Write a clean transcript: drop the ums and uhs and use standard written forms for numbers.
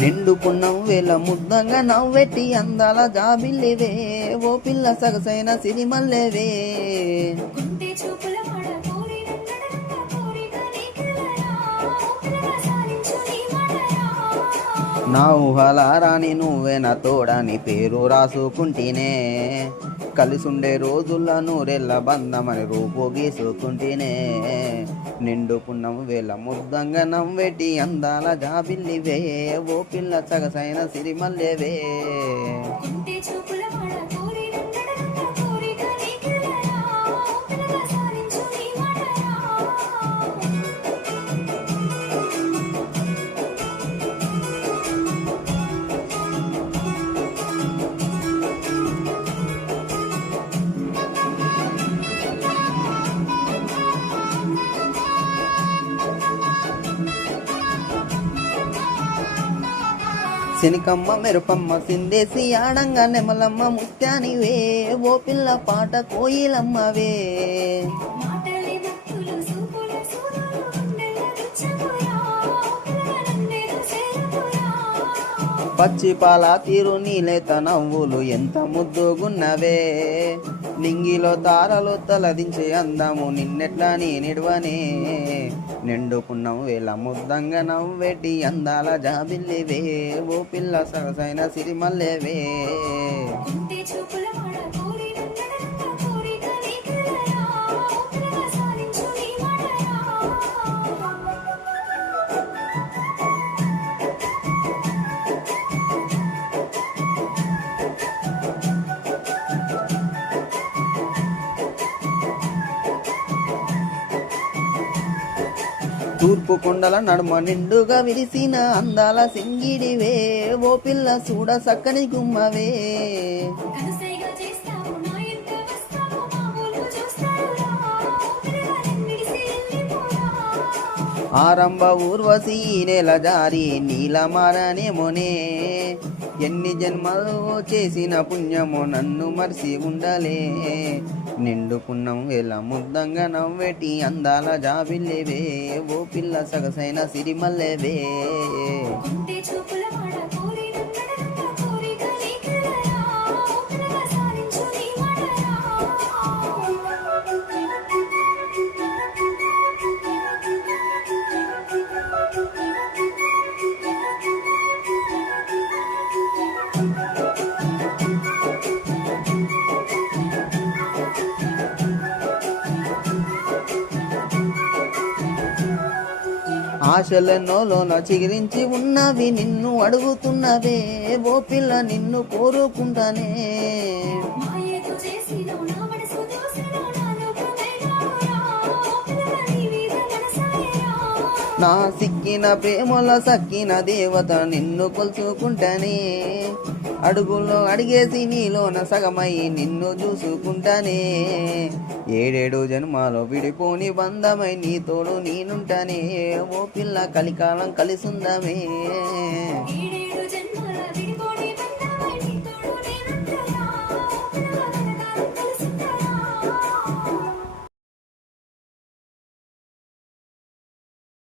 నిండు పున్నం వేల ముద్దంగా నవ్వెట్టి అందాల జాబిల్లివే ఓ పిల్ల సగసైన సిరిమల్లెవే. నా ఊహల రాణి నువ్వే నా తోడని పేరు రాసుకుంటేనే, కలిసుండే రోజుల్లో నూరెళ్ళ బంధమని రూపు గీసుకుంటేనే. నిండు పున్నం వేల ముద్దంగా నవ్వెట్టి అందాల జాబిల్లివే ఓ పిల్ల సగసైన సిరిమల్లెవే. శనికమ్మ మెరుపమ్మ సిందేసి ఆడంగా నెమలమ్మ ముత్యానివే ఓ పిల్ల పాట కోయిలమ్మవే. పచ్చి పాల తీరు నీలేత నవ్వులు ఎంత ముద్దుగున్నవే. నింగిలో తారలు తలదించే అందము నిన్నెట్లా నీ నిడవనే. నిండుకున్నాం వేల ముద్దంగా నవ్వెట్టి అందాల జాబిల్లివే ఓ పిల్ల సగసైన సిరిమల్లెవే. తూర్పు కొండల నడుమ నిండుగా విరిసిన అందాల సింగిడివే ఓ పిల్ల చూడ సక్కని గుమ్మవే. ఆరంభ ఊర్వశి నెల జారి నీలమారనేమోనే. ఎన్ని జన్మలు చేసిన పుణ్యమో నన్ను మర్చి ఉండలే. నిండుకున్నాం వేల ముద్దంగా నవ్వెట్టి అందాల జాబిల్లివే ఓ పిల్ల సగసైన సిరిమల్లెవే. ఆశలెన్నోలోన చిగిరించి ఉన్నవి నిన్ను అడుగుతున్నవే ఓ పిల్ల నిన్ను కోరుకుంటానే. నా సిక్కిన ప్రేమల సక్కిన దేవత నిన్ను కొలుచుకుంటానే. అడుగుల్లో అడిగేసి నీలోన సగమై నిన్ను చూసుకుంటానే. ఏడేడు జన్మాలో విడిపోని బంధమై నీ తోడు నేనుంటానే ఓ పిల్ల కలికాలం కలిసుందమే.